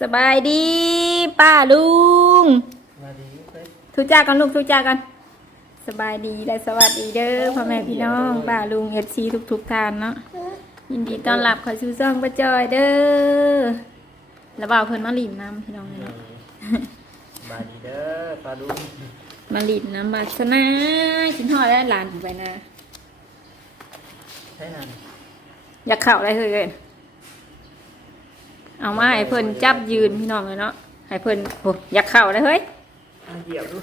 สบายดี ป้าลุงมาดีเฮ้ยทุจ้ากันลูกทุจ้ากัน สบายดีและสวัสดีเด้อพ่อแม่พี่น้อง ป้าลุงเอฟซีทุกทุกๆท่านเนาะยินดีต้อนรับเขอสู่ซ่องประจอยเด้อแล้วบ่าวเพิ่นมาหลินน้ำพี่น้องเนาะมาดีเด้อปลาดุงมาหลินน้ำมาชนะชิ้นทอดได้หลานผมไปนะใช่นั่นอยากเข่าอะไรเฮ้ยเอ้ย เอามาให้เพิ่นจับยืนพี่น้องเลยเนาะให้เพิ่นโอ้อยากเข่าเลยเฮ้ยมาเหยียบดู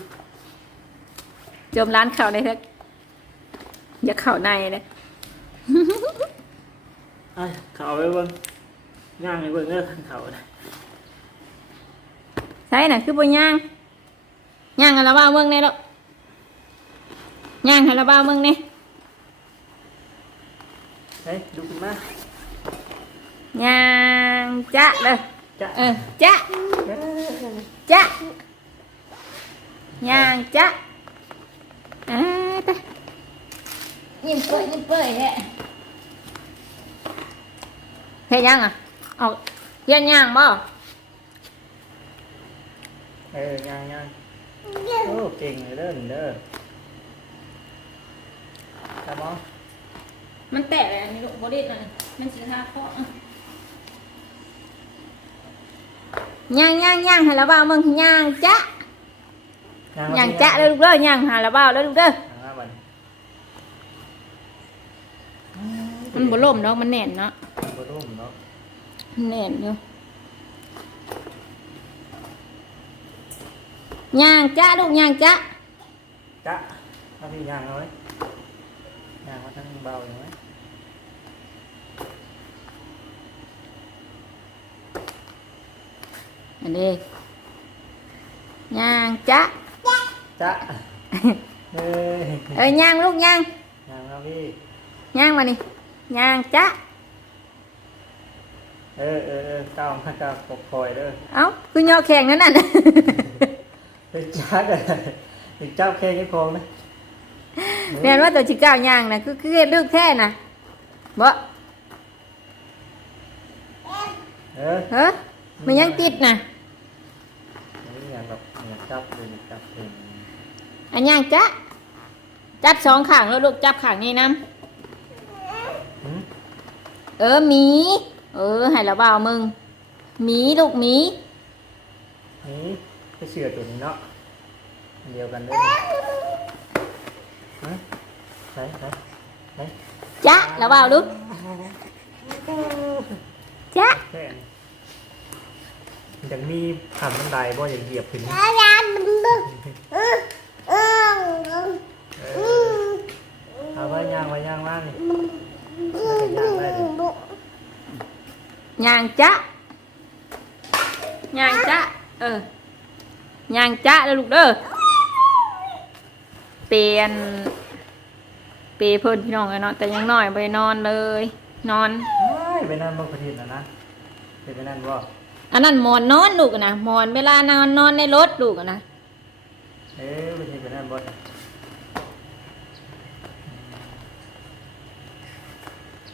จมร้านเข่าเลยเฮ้ยอยากเข่าในเลยไอ้ยเขาเอาไปเบิ่งย่างให้เบิ่งเด้อเขาน่ะใช่น่ะคือบ่ย่างย่างให้ละบ้าวเมืองในลูกย่างให้ละบ้าวเมืองนี่เฮ้ยดูขึ้นมา ย่างจ๊ะเลยจะเออจ๊ะเอ้ยจ๊ะย่างจ๊ะอ่าไปยิ้มเปื่อยยิ้มเปื่อยแท้เฮ็ดยังอะออกเฮียนย่างบ่เออย่างย่างโอ้เก่งเลยเด้อนี่เด้อครับหมอมันแตกเลยอันนี้ลูกบ่ได้นั่นมันสิหาข้อ อะย่างย่างย่างให้ละบ้าวเมืองย่างจ๊ะย่างจ๊ะเด้อลูกเด้อย่างหาละบ้าวเด้อลูกเด้อย่างมาบัดมันบ่ล่มดอกมันแน่นเนาะบ่ร่มเนาะมันแน่นอยู่ย่างจ๊ะลูกย่างจ๊ะจะเอาพี่ย่างเอาไว้ย่างมาทั้งเบาอย่างไห อันนี้ย่างจ๊ะจะเฮ้ยเอ้ยย่างลูกย่างย่างเอาพี่ย่างมานี่ย่างจ๊ะเออเออเออก้าวมาก้าวปกคอยเด้อเอ้าคือย่อแข่งนั่นน่ะเป็นจ้าเลยเป็นเจ้าแค่ยี่โคงนะแม่นว่าตัวชิก้าวย่างน่ะคือคือเฮ็ดลูกแท้น่ะบ่เออเฮ้อมันยังติดน่ะนี่อย่าง แบบอย่างจับเลยจับเลยอันย่างจ๊ะจับสองข้างแล้วลูกจับข้างนี้นํหืมเออหมี เออให้ละบ่าวมึงหมีลูกหมีนี่ไปเสือตัวนี้เนาะอันเดียวกันเลยฮะใส่ใส่ใส่จ๊ะละบ่าวลูกจ๊ะแค่นี้ ยังมีขันบันไดบ่อย่างเหยียบถึงเออเอาไว้ย่างไว้ย่างมากนี่ย่างได้เลยย่างจ๊ะย่างจ๊ะเออย่างจ๊ะแล้วลูกเด้อเปลี่ยนเปย์เพิ่นพี่น้องเลยเนาะแต่ยังน้อยไปนอนเลย นอนเฮ้ยไปนั่นบ่ประเทศนะนะเป็นไปนั่นบ่ อันนั้นหมอนนอนลูกอะนะหมอนเวลานอนนอนในรถลูกอะนะเอ้ยไปเห็นไปนั่นบ่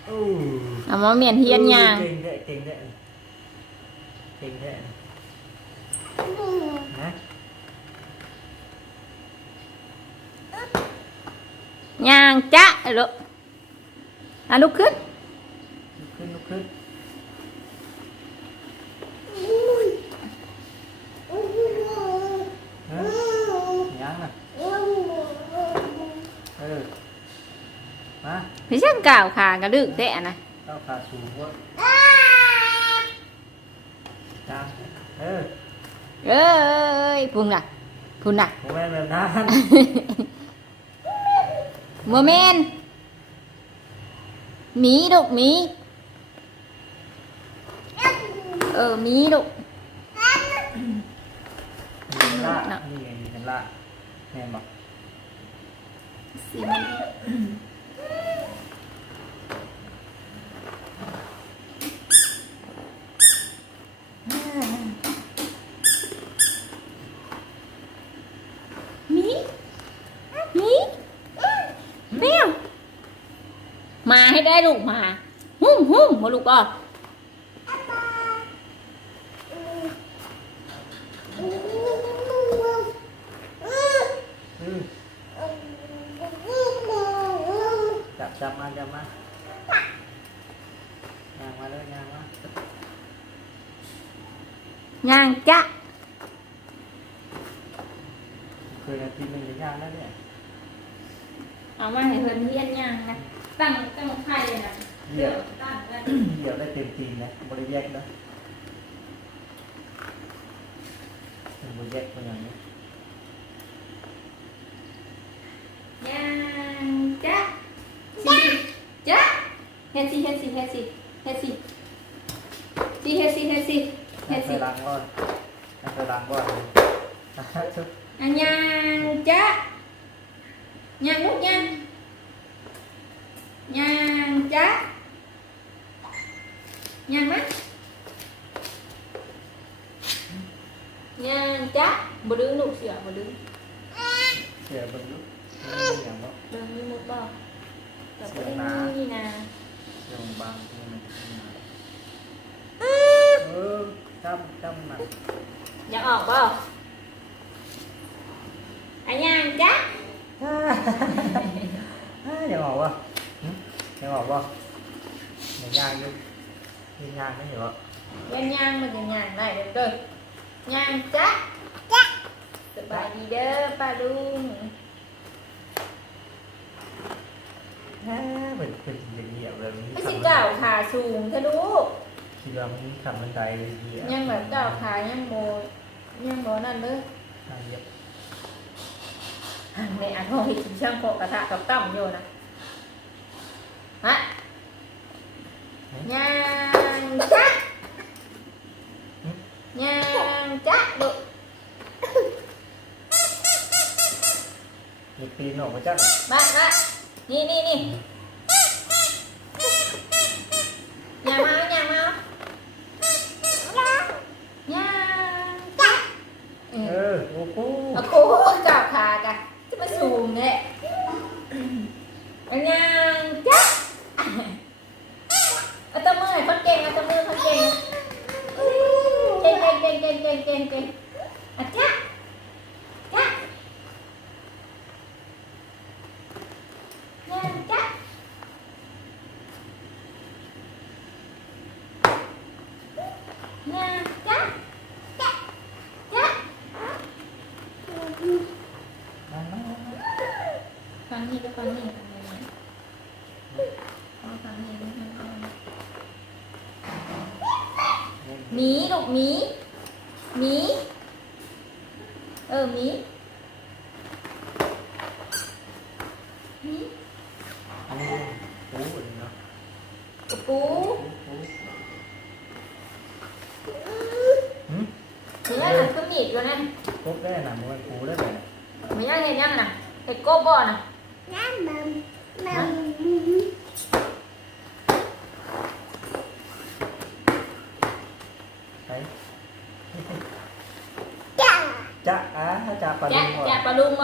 โอ้เอามาเมียนเฮียนยางเก่งแท้เก่งแท้เก่งแท้นะยางจ๊ะลูกอะลุกขึ้น ลุกขึ้นลุกขึ้นฮะยังอะเออมา พี่ช่างกล่าวขากระดึกเตะนะเข้าขาสูงวะจ้าเออเอ้ยพุ่นน่ะพุ่นน่ะโมแม่นแบบนั้นโมเมนหมีลูกหมีเออหมีลูกมีเป็นล่านี่ไงมีเป็นล่าแม่นบอก สีมัน ได้ลูกมาหุ้มหุ้มมาลูกก่ะจับจัมาจัมายางมาเลยยางมายางจ้ะเคยกินหนึ่งหรือยางแล้วเนี่ยเอามาให้เพื่อนเวียนยางนะ ตั้งตั้งไข่นะเหยียบตั้งกันเหยียบได้เต็มตีนนะบริแยกนะเป็นบริแยกเป็นอย่างนี้ย่างจ๊ะสิจ๊ะเฮ็ดสิเฮ็ดสิเฮ็ดสิเฮ็ดสิสิเฮ็ดสิเฮ็ดสิเฮ็นั่ดงสิไปล้างก่อนนั่งไปล้างก่อนชุบอันย่างจ๊ะย่างลูกย่าง nhan chát nhan mắt nhan chát một đứa nụ xỉa một đứa. Xỉa một đứa. Đừng như một bao tập cái như nè xỉa một bao ừ. Trăm trăm mà. Dạ ổn không anh nha anh chát dạ ổn không นึกออกว่ามันยากอยุ่ยิ่งยากไม่เหรอยันยางมันยังยางได้เด้อเด้อยางจ้ะจ้ะสบายดีเด้อป้าลุงฮ่าเป็อนเป็นเหยียบเลยมไม่ใช่เก่าขาสูงทะลุคิดว่ามันขับบันไดเหยียบยังแบบเก่าขายังโมยังโมนั่นเด้อหยียบแม่อ่านห้เห็นช่างโคกระทะกับตั้มอยู่นะ Đấy. Nhang chắc Nhang chắc được. Nhịp pin nó có chắc Bạn bạn. Đi đi đi. Nhà mau nhà mau. Nhang chắc Ừ, ừ ô cô Ô cô chào khà cả. Chứ mà xùm nè Anh nha พี่ก็ฟังนี่อะไรเนี่ยเอาฟังนี่มันเอาหมีลูกหมีหมีเออหมีหมีปูปูเนาะปูปูเนี่ยนะก็มีอีกแล้วนะปูได้นะมันปูได้แบบไม่ยังเห็นยังนะเห็ดโกบบ่นะ cha á à, cha bà cha cha bà luôn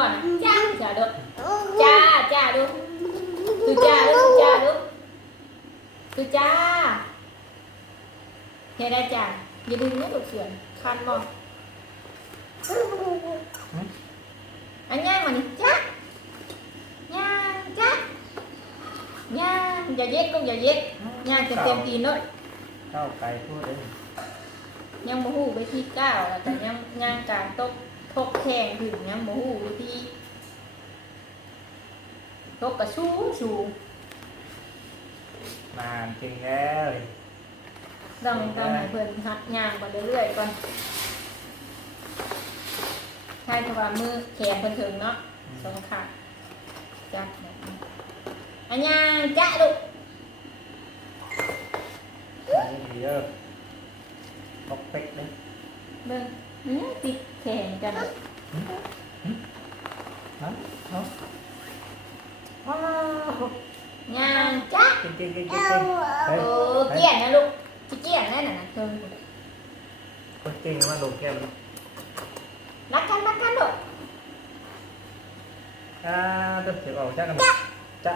cha cha được. Cha cha được. Tôi cha được tôi cha được. Tôi cha nghe đây cha như đừng nhớ được chuyện khăn mò. Ừ. Anh nhanh mà nhỉ cha ย่างอย่าเย็ดลูกอย่าเย็ดย่างเต็มเต็มๆตีนเลยเข้าไก่พูดเลยยังบ่ฮู้วิธีก้าวแล้วแต่ยังย่างการตกทกแข่งถึงยังบ่ฮู้วิธีทกกระสูงสูงนานจริงแล้วต้องต้องให้เพิ่นหัดย่างไปเรื่อยๆก่อนใช่เพราะว่ามือแขนเพิ่นถึงเนาะสองขาจับแบบนี้ Nhà chạy đụng Bóc tách đấy Vâng, nhớ thịt khẻ cho nó Hả? Hả? Nhà chạy. Chị à, chị chị chị Ừ, chèn nó đụng Chị chèn nó nè. Nè Ôi, chèn nó mà đụng kèm Bắt khăn, bắt khăn đụng À, tôi sẽ bảo chắc là จ๊ะ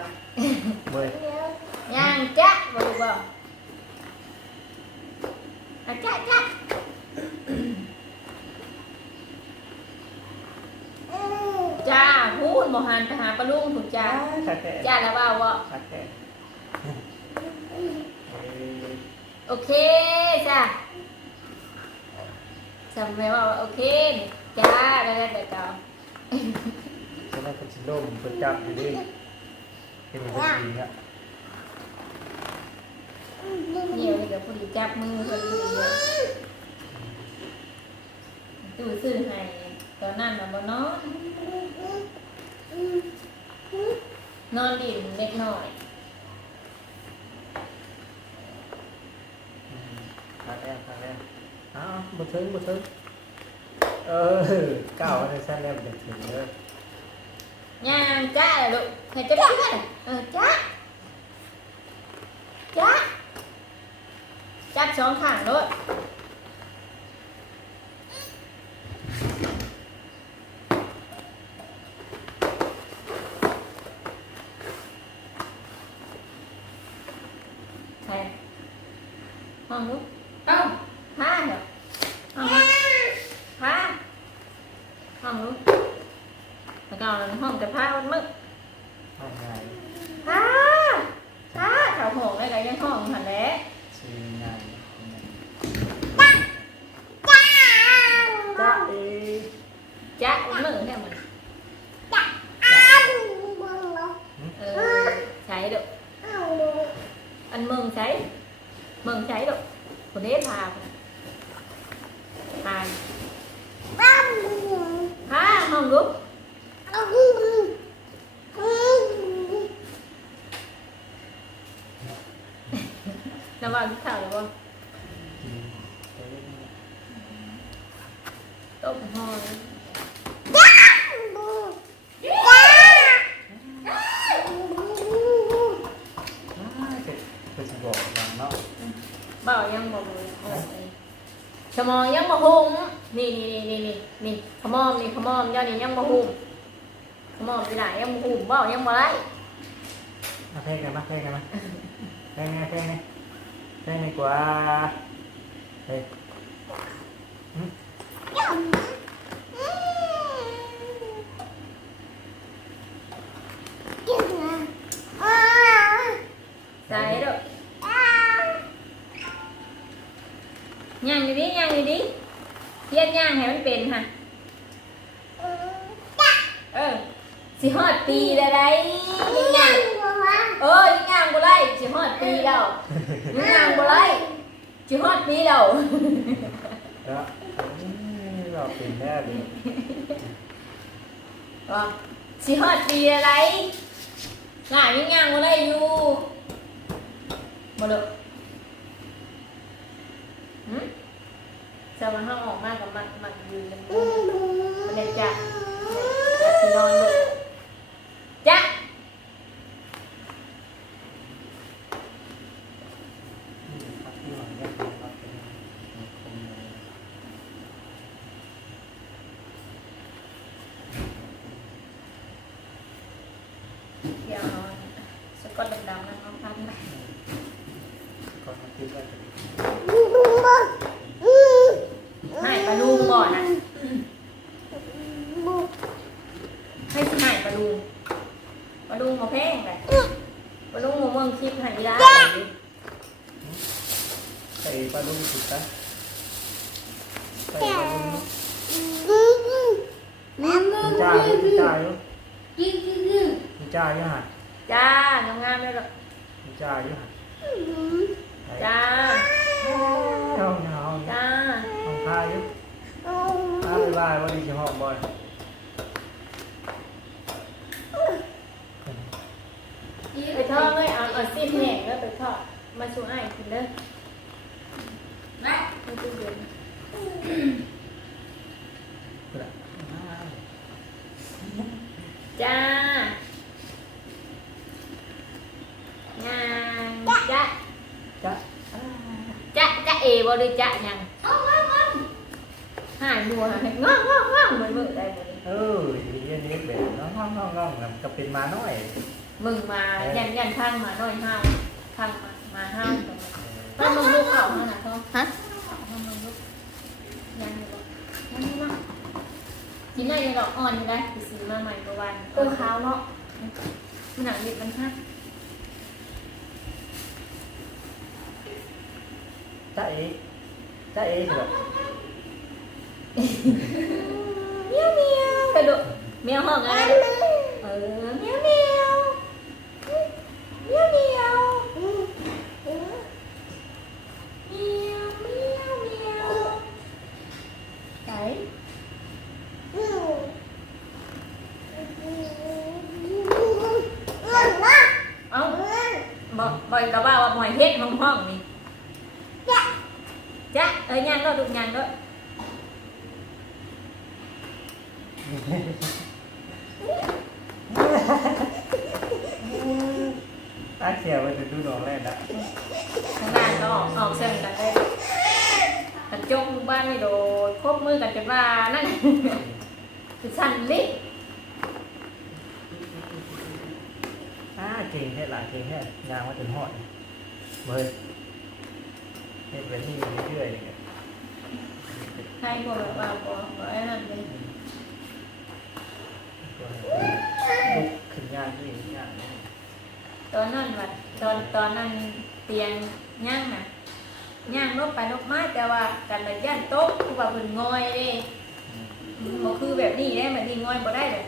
เมื่อยย่างจ๊ะบ่รู้บ่อจ๊ะจ๊ะจ้าพูดบ่หันไปหาปลาลุงถูกจ้าขแจ้าแล้วว่าวะโอเคจ้าจำไว้ว่าโอเคจ้าแล้วแต่จ้าฉันได้เป็นสิลมเป็นจับอยู่ดี เป็นเหมือนคนจริงอะเดี๋ยวเดี๋ยวพอดีจับมือพอดีเลยตู้ซื้อให้ตอนนั้นน่ะบ่นอนนอนดิ่นเล็กน้อยอืมชัดแท้ชัดแท้อ้าวบุถึงบุถึงเออก้าวได้ชัดแล้วจะถึงเลยย่างจ้าเลยลูกให้จะเพื่อ นเออจ้าจ้าจับสองข้างด้วยใช่ห้องลูกเอ้าผ้าเหรอห้องลูกผ้าห้องลูกแล้วก็เอาห้องแต่ผ้าวันมึก เอาไง ผ้าผ้าแถวหงเลยก็ยังห้องหันแหละ ชีไง จ้า จ้าเอ จ้าวันมึกแค่มันเออใช้ดอกอันมึงใช้มึงใช้ดอกคนนี้พาพาผ้าห้องลูกน้ำว่าลูกข่าวหรือว่าต้มหอย เป็นสิบอกอย่างเนาะ เบา ยังบ่มือโอ้ยขมอยังบ่หุงนี่นี่นี่นี่นี่ขมอมนี่ขมอมเจ้านี่ยังบ่หุงขมอมที่ไหนยังบ่หุงเบายังบ่ไรมาเพงกันมาเพงกันมาเพลงไงเพลงไงเพลงไงกว่าเฮ้ย ใส่เด้อย่างอยู่ดิย่างอยู่ดิเทียนย่างให้มันเป็นค่ะเออ สิฮอดปีละได้ยังย่างเออยังย่างบ่ไรสิฮอดปีแล้วยังย่างบ่ไรสิฮอดปีแล้วแล้วเราเป็นแน่เลยว่าสิฮอดปีอะไรหลานยังย่างบ่ไรอยู่บ่เด้อหืมจะมาห้าออกมากับมันมันยืนกันมันได้จ้ะจะที่นอนเด้อจ้ะ เดี๋ยวเอาสกอตดำๆนะน้องพันไป ก็มาคิดว่าจะ ให้ปลาลูงก่อนนะให้สิให้ปลาลูงปลาลูงมาแพงเลยปลาลูงมาเมืองคิดให้ได้ใส่ปลาลุ่มสุดนะใส่ปลาลุ่มมีจ้าอยู่มีจ้าอยู่มีจ้าอยู่ฮะจ้างามๆเลยหรอกมีจ้าอยู่ฮะ จ้าเจ้าเงาจ้าห้องพาอยู่พาไปบ้านวันนี้จะห้องบ่อยไปทอดเลยเอาเอาซีแห้งแล้วไปทอดมาชูไอ้ายกินเด้อแม่ไม่ตู้เย็นจ้างานจ้ะ จ้า จ้ะจ้ะเอ บหริจ้ะยังหายบัวหายง่วงง่วงง่วงเหมือนมือได้เลยเอออยู่เย็นนี้แบบน้องน้องน้องน้องก็เป็นมาน้อยมึงมายันยันข้างมาหน่อยห้าวข้างมามาห้าวต้องมึงลูกเขาขนาดเขาฮะต้องมึงลูกยังอยู่บ่ยังอยู่บ่กินได้ยังดอกอ่อนอยู่ได้ไปซื้อมามาใหม่เมื่อวานเออขาวเนาะมันหนังดิบมันฮะจ้าเอ๋จ้าเอ๋เหรอเมียวเมียวกระโดดเมียวห้องอะไรเออเมียวเมียวเมียวเมียวเมียวเมียวเมียวไหนเอ้า บอกบอกเราว่าว่าหมอยเฮ็ดห้องห้องนี่จ้ะเอ้ยยังก็ดูยังก็ ตาเขียวไปดูดอกแรกนะ ข้างล่างก็ออกออกเส้นกันได้กันจกบ้านไม่โดดคบมือกันจนว่านั่น คือสั่นลิ อ่าเก่งแค่หลายเก่งแค่ยางมาถึงหอด เบยเห็นแบบนี้เรื่อยๆเลยให้พวกแบบว่าบอกบอกไอ้นั่นเลยลุกขึ้นยากที่ยากตอนนั้นว่าตอนตอนนั้นเตียงย่างน่ะย่างลบไปลบมาแต่ว่ากันเลยย่านโต๊ะคือว่าเพิ่นงอยเด้บ่คือแบบนี้ได้แบบนี้งอยบ่ได้แบบ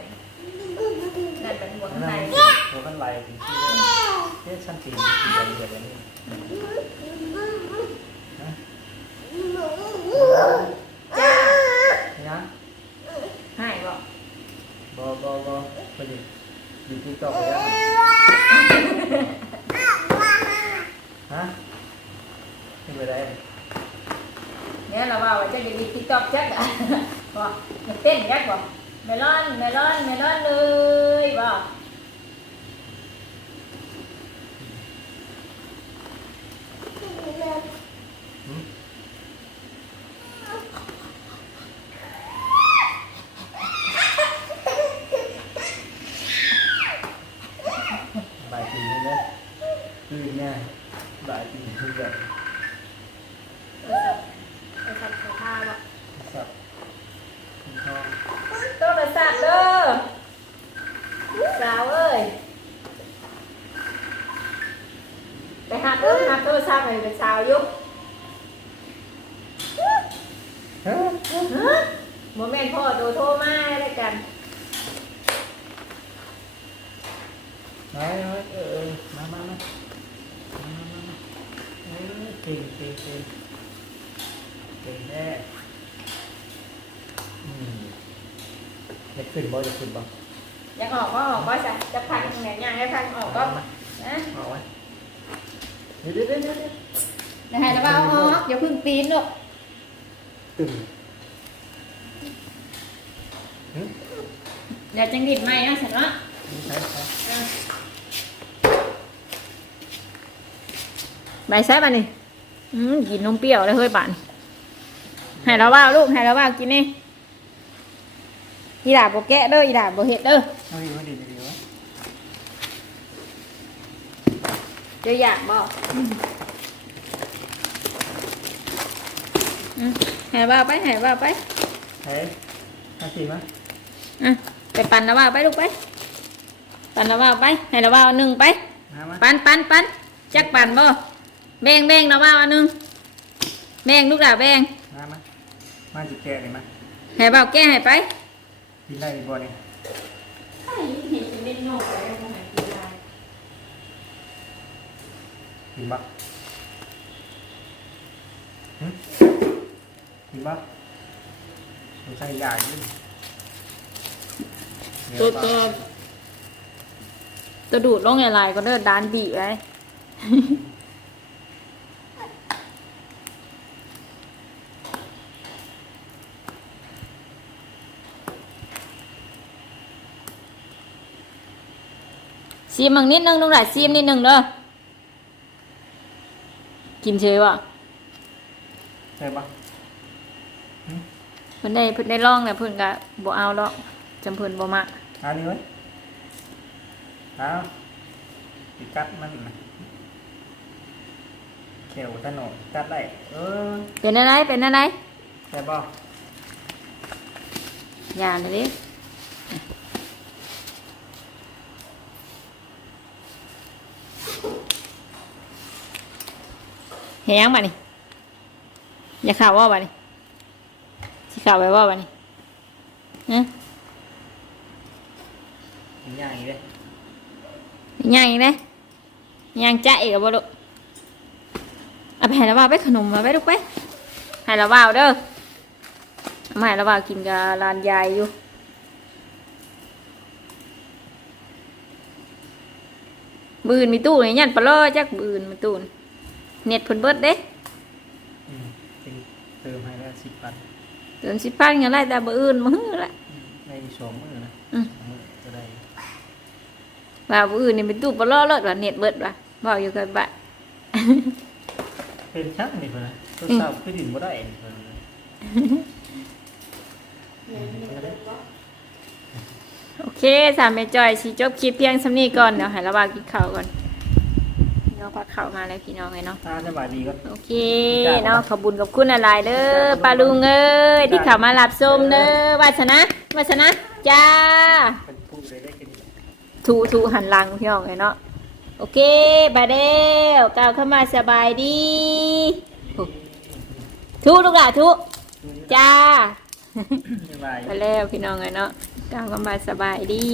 นั่นเป็นหัวข้างในตัวมันไหลถึงที่เอ๊ะชั้นตีนตีนเรียบแบบนี้นะจ้านะให้บ่บอบอบอพอดีอยู่ที่ต่อไปแล้วฮะขึ้นไปได้เนี่ยเราว่าว่าจะได้มีติ๊กต็อกจักอะบ่อยากเต้นจักบ่เมลอนเมลอนเมลอนเลยบ่ หืมบายปีนี้นะคืนเนี่ยบายปีคือแบบ เออเออสับเออผ้าบ่ สับ คุณพ่อโทรศัพท์เด้อสาวเอ้ยไปหาเอิ้นหาโทรศัพท์ให้เป็นสาวอยุกเฮ้ยฮะโมเมนต์พ่อโทรโทรมาได้กันมาเออเออมามามามามามาเออเก่งเก่งเก่งเก่งแน่อืมอยาก ขึ้นบ่อยากขึ้นบ่อยากออกก็ออกก็จะจะพันไหนย่างให้พันออกก็นะเอาไว้เดี๋ยวเดี๋ยวเดี๋ยวเดี๋ยวนะฮะแล้วก็เอาออกอย่าเพึ่งปีนลูกตึงหึเดี๋ยวจังดิบไหมนะฉันว่านี่ใช่ใช่ใบแซ่บอันนี้อืมกินนมเปรี้ยวเลยเฮ้ยป่านให้เราว่าลูกให้เราว่ากินนี่ อีดาบโบแกะเด้ออีดาบโบเห็ดเด้อเอาดีเอาดีเอาดีวะเดี๋ยวอยากบอกอืมให้ว่าไปให้ว่าไปเฮ้ยเอาสิมาอะไปปั่นละว่าไปลูกไป ปั่นละว่าไปให้ละว่าเอาหนึ่งไปมามาปั่นปั่นปั่นจักปั่นบ่แบ่งแบ่งละว่าเอาหนึ่งแบ่งลูกดาบแบ่งมามามาจิแกะเลยมาให้เบาแก้ให้ไป กินได้บ่เนี่ยไอ้เห็นเป็นเล่นโง่ไปแล้วหากินได้กินบ่หึกินบ่ดูใส่ยาอยู่ตัวตัวตัวดูดลงในลายก็เดินดานบีไว้ ซีมมังนิดนึงต้องได้ซีมนิดนึงเด้อกินเชยวะใช่บ่เพิ่นได้เพิ่นได้ลองแล้วเพิ่นก็บ่เอาดอกจำเพิ่นบ่มักเอานี่ไว้เอาติกัดมันนะเขียวถนนกัดได้เออเป็นอะไรเป็นอะไรใช่บ่อย่าเลยดิ เฮียงบ่นี่อย่าข่าวว่าบ่นี่สิข่าวไว้ว่าบ่นี่ฮะย่างอีกเลยย่างอีกเด้ย่างจ้าอีกกับบ่ลูกเอาไปให้ละว่าวไปขนมมาไปลูกไปให้ละว่าวเด้อเอามาให้ละว่าวกินกับลานยายอยู่บืนมีตู้นี่ยันปลาล้อจักบืนมีตู้นี่ เน็ตเพิ่นเบิดเด้อืมเติมให้แล้วสิบพันเติมสิพันกันไล่แต่บ่อื่นมื้อละในสองมือนะอืมสองมือจะได้ว่าบ่อื่นนี่เป็นตู้ปลาล้อเลิศว่าเน็ตเบิดว่าเว้าอยู่กับบ้านเป็นช่างนี่เพิ่นนะตัวเศร้าขึ้นดินบ่ได้นี่เพิ่นนะโอเคสามเมจอยสิจบคลิปเพียงสำนี้ก่อนเดี๋ยวให้ระหว่างกินข้าวก่อนพี่ น้องพักข้าวมาแล้วพี่น้องไงเนาะตาสบายดีก็ โอเคเนาะขอบคุญขอบคุณอะไรเด้อปลาลุงเอ้ยที่เขับมาหลับส้มเด้อวาสนะวาสนะจ้า เป็นผู้เลยได้กิน ถูถูหันหลังพี่น้องไงเนาะโอเคบายเด้วก้าวเข้ามาสบายดีทุลูกหล่ะทุจ้า สบาย ไปแล้วพี่น้องไงเนาะก้าวเข้ามาสบายดี